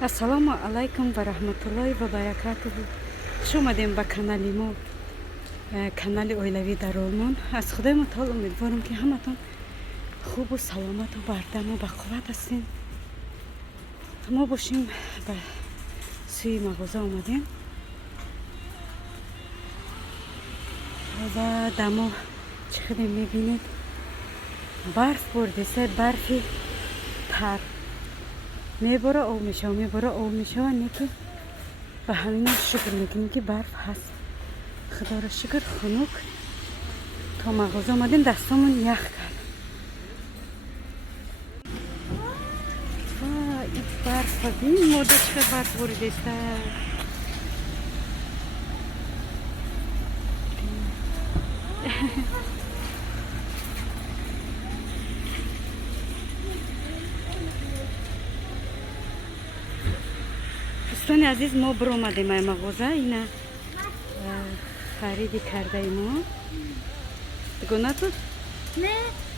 Ассалому алайкум ва раҳматуллоҳи ва баракатуҳу. Хуш омадем ба канали мо, канали оилавӣ дар Олмон. Аз Худои мутаол умедворам ки ҳаматон хубу саломату бардаму бақувват ҳастин. Мо бошем ба сӯи мағоза омадем ва дамо чӣ хеле мебинед барф бордеса, барфи тар мебора, об мешава, мебора, об мешава. Неки ба ҳамин шукр мекунем ки барф ҳаст. Худоро шукр. хунук то мағоза омадем, дастомон ях кард. И барфа бин мода чӣ хеле барф боридеста. دوستان عزیز، ما برآمدیم این مغازه. اینا خریدی کرده ای ما دگونه تو؟ نه،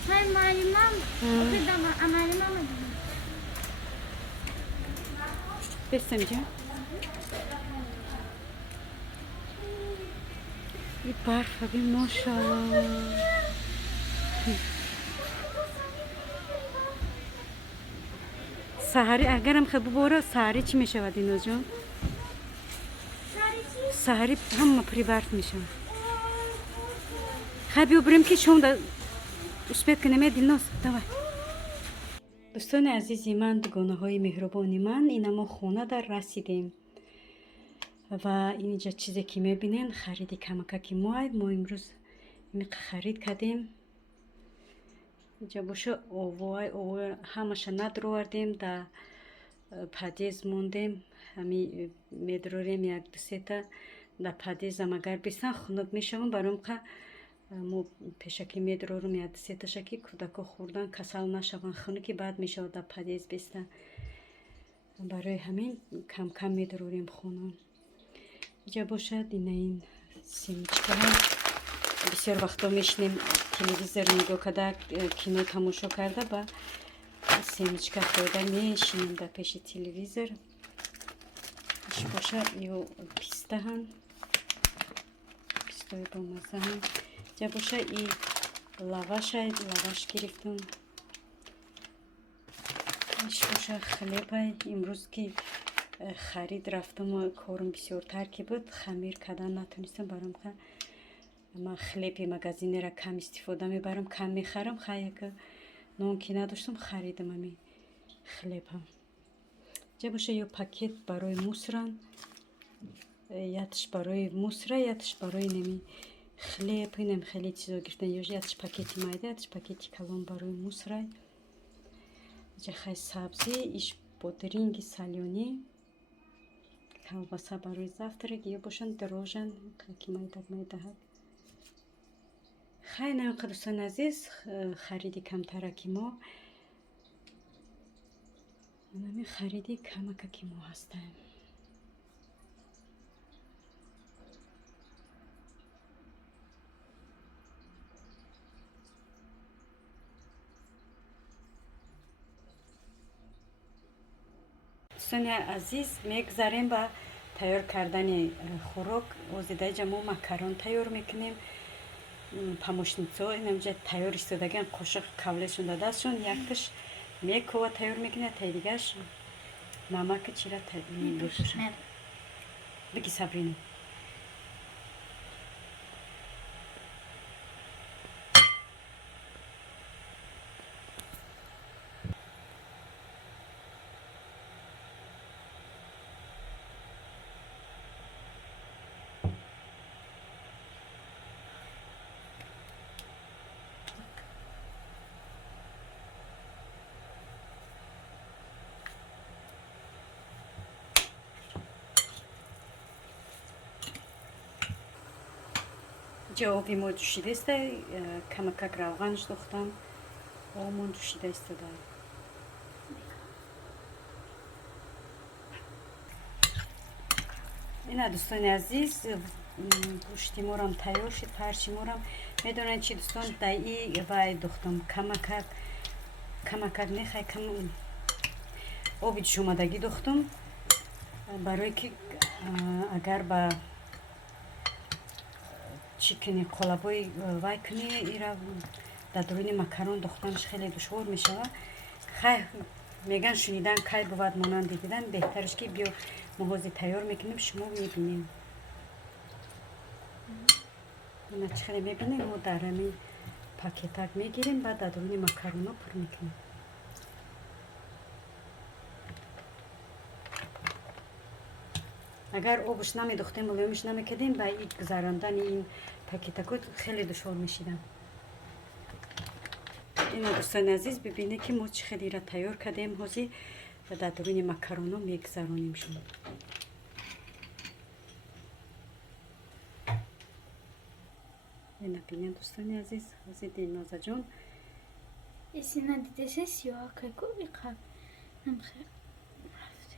های معلمان اپیدام معلمان بستم جا این برف بی ماشاءالله. سحری اگرم خب بباره سحری چی میشود اینو جان؟ سحری هم پریبرت میشه. خب بریم که شما دا успех کنیم دلناس. давай. دوستان عزیزی من، دگانه های مهربانی من، اینا ما خونه در رسیدیم و اینجا چیزی که میبینین خریدی کمککی ما امروز خرید کردیم. اینجا باشه اووای همش ندروردیم در پادیز موندیم. همی میدروریم یک دو سه تا در پادیز. اگر بیستن خنک میشم برام که مو پیشکی میدرورم یک دو سه تا شکی کودکو خوردن کسل نشون خنکی بعد میشه در پادیز بیستن. برای همین کم کم میدروریم خونه. اینجا باشد این سیمچکه بسیار وقتا میشنیم تلویزیون نگاه کرده، کینو تماشا کرده، با سیمچکه خورده میشینیم در پیش تلویزیون. اش باشه یو پیسته هم پیستای با مزه هم. جا باشه ای لواش گرفتم. اش باشه خلیبای امروز که خرید رفتم و کارم بسیار ترکی بود، خمیر کردن نتونستم. برام که من خلیبی مغازینی را کم استفاده میبرم، کم میخرم. خیلی که نون که نداشتم خریدم امی خلیب هم. جا باشه یه پاکت برای موسران، یادش برای موسره، یادش برای نمی خلیب. اینم خیلی چیزا گرفتن. یادش پاکتی مایده، یادش پاکتی کلام برای موسره. جا خیلی سبزی ایش بودرینگی سالیونی، کلباسه برای زفترک. یا باشن دروژن که مایده هست. خیلی نمی‌خواد. دوستان عزیز، خریدی کمترکی ما نمی خریدی کمککی ما هستیم. دوستان عزیز، میگذاریم با تیار کردن خوراک. وزیده جمع макарон تیار میکنیم. помощница اینجا تیار ایستادگان قاشق کاولشون داده شون. یکتش میکوه تیار میکنه، تیدیگش نمک چیره میبوشه. بگی سابرینا. جوابی ما جوشیده است. کمکک روغنش دوختم. ОЛМОН جوشیده است. اینا دوستان عزیز، گوشتی مورم تیار شد. پرچی مورم میدونن چی دوستان، دایی وای دوختم. کمکک میخوای کم آبی جوش اومدگی دوختم. برای که اگر با چیکنی قلبای وای کنی ایرا در درون مکرون دختنش خیلی دشوار میشه. خیلی میگن شنیدن کی بود مانند دیدن بهترش که بیا مغازه تیار میکنیم شما میبینیم. اینا چخیلی میبینیم ما در همین پاکتک میگیریم بعد در درون مکرون پر میکنیم. اگر آبش نمیدوختیم ملایمش نمیکردیم با این گذراندن این پاکتک خیلی دشوار میشیدم. اینا دوستان عزیز ببینید که ما چخیلی را تیار کردیم حاضی و در درون مکرون میگذرانیم شما. اینا ببینید دوستان عزیز حاضی دلنازه جان اسینا دیدشه سیاه که کوبی قبل نمیخواه رفته.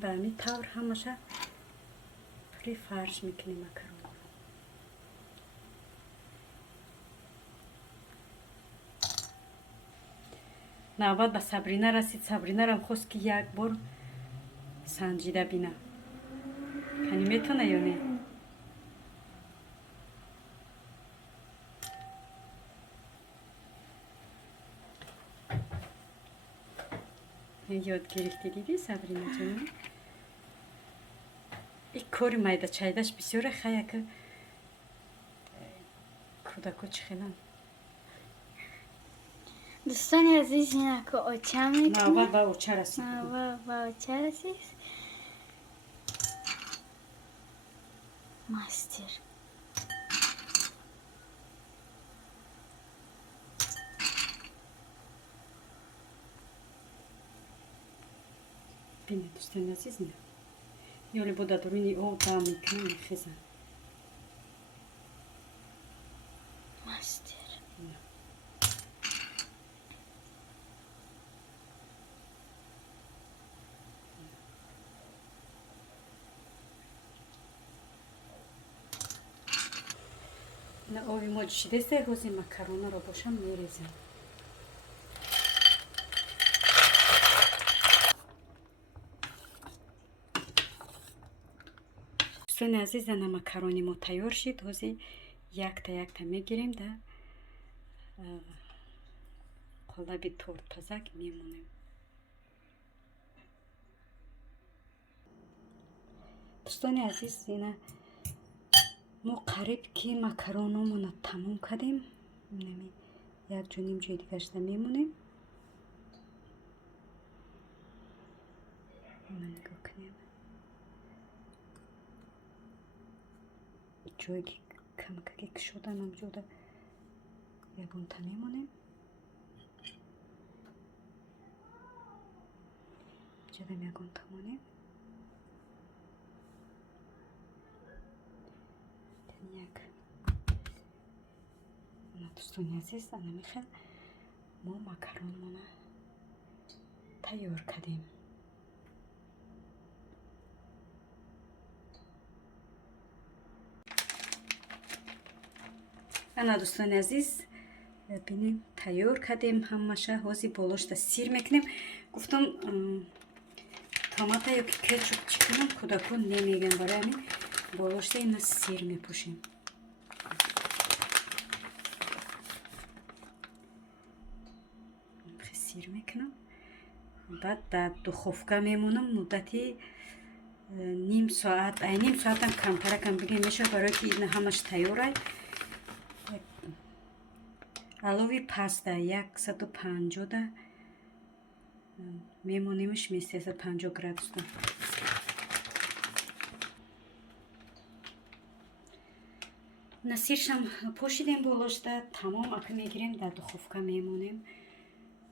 به همین طور همشه پری فرش میکنیم مکرون. نوبت به صبرینه رسید. صبرینه هم خواست که یک بار سنجیده بینه کنی میتونه یا نه. یاد گرفتی دیدی صبرینه جان؟ این کاری مایده چایدش بسیار خیلی که کودکو چخیلن. دوستان عزیز اینا که آچه میکنه. نوبت به اوچه رسید. با آچه رسید. ماستر. بینید دوستان عزیز نه یالی بوده درونی او دام میکنه میخیزن. ماستر. نه آبی ما جشیده سه روزی مکرونه رو باشم میریزم. دوستان عزیز نه مکرونی ما تیار شد. روزی یک تا میگیریم در قالب تورت پزک میمونیم. دوستان عزیز اینا ما قریب که مکرونمون رو تموم کردیم. نمی یک جونیم جای دیگه شده میمونیم. نگاه کنیم جایی که کمکه شدن هم جوده یکون تا میمونیم. جدم یکون تمونیم. یک دوستان عزیز انا میخواد ما مکرونمون تیار کردیم. انا دوستان عزیز ببینیم تیار کردیم همشه. حاضی بالاش تا سیر میکنیم. گفتم تاماتا یا کچپ چی کنم کودکون نمیگن برای همین بالاش اینا سیر میپوشیم. سیر میکنم بعد در دخوفکه میمونم مدتی نیم ساعت هم کمتر کم بگیم میشه برای که این همش تیاره. علاوه پاستا 150 ده میمونیمش می 350 گرادوس ده. نسیرش هم پوشیدیم بالاش ده تمام اکه میگیریم در دخوفکه میمونیم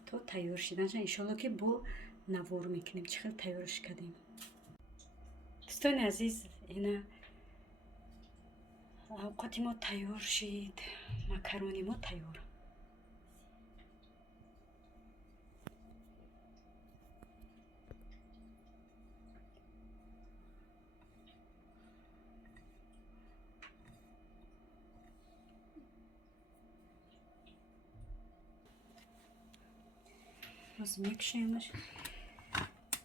تا تیار شدنش. انشالله که با نوار میکنیم چه خیلی تیارش کردیم. دوستان عزیز اینا اوقات ما تیار شد. مکرونی ما تیار. باز میکشیمش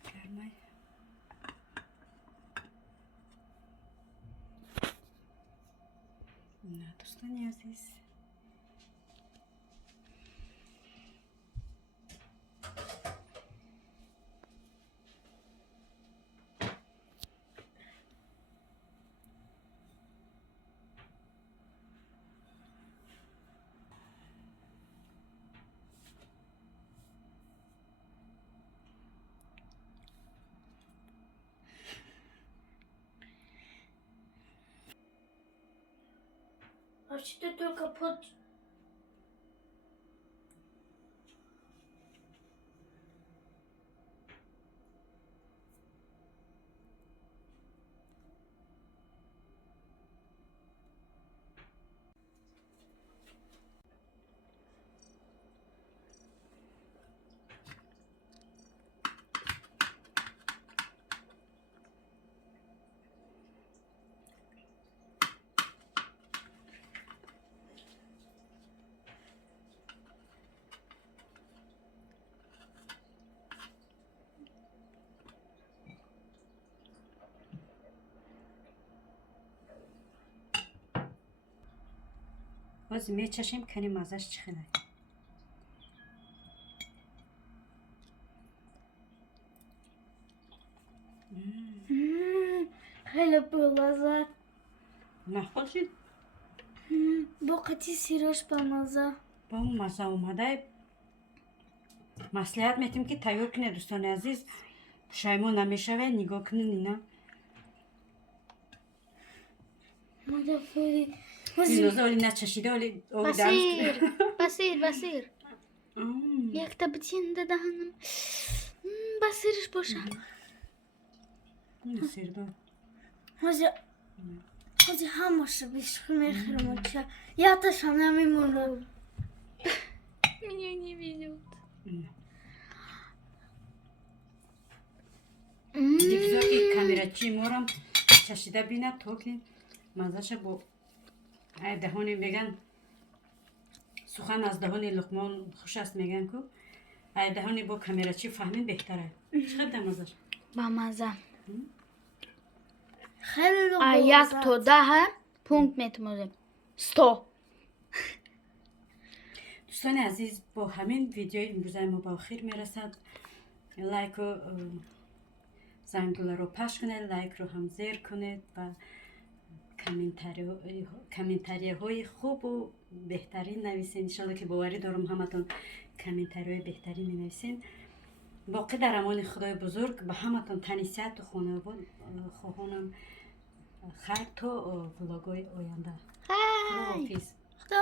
گرمه. نه دوستانی عزیز، А что только под... باز میچشیم کنیم مزهش چخیره. خیلی بلازه. محفل شد. با قطعی سیروش با مزه. با اون مزه اومده. مصلحت میتیم که تیار کنه دوستان عزیز. شایما نمیشه و نگاه کنین اینا. مدفوری. این روزا اولی نچشیده اولی بسیر. یک تا بچینده دهنم. بسیرش باشه. این سیردار. حاجی هماشه بیشک میخیرم چه یادش هم نمیمونه. میونی بیدود. دیگه که کامیرا چی مورم چشیده بینه تو که مزهش با دهانی میگن سخن از دهانی لقمان خوش است میگن که دهانی با کامیرا چی فهمین بهتره. چقدر مزهش؟ با مزه. خیلی یک تا 10 پونکت میتونم 100. دوستان عزیز با همین ویدیو امروزه ما با آخر میرسد. لایک و زنگوله رو پخش کنید، لایک رو هم زیر کنید و کامنتاری های خوب و بهترین نویسین. انشالله که باوری دارم همتون کامنتاری های بهترین می نویسین. باقی در امان خدای بزرگ به همتون تنیسیت و خانواده خواهانم خیر تا ولاگای آینده. خداحافظ.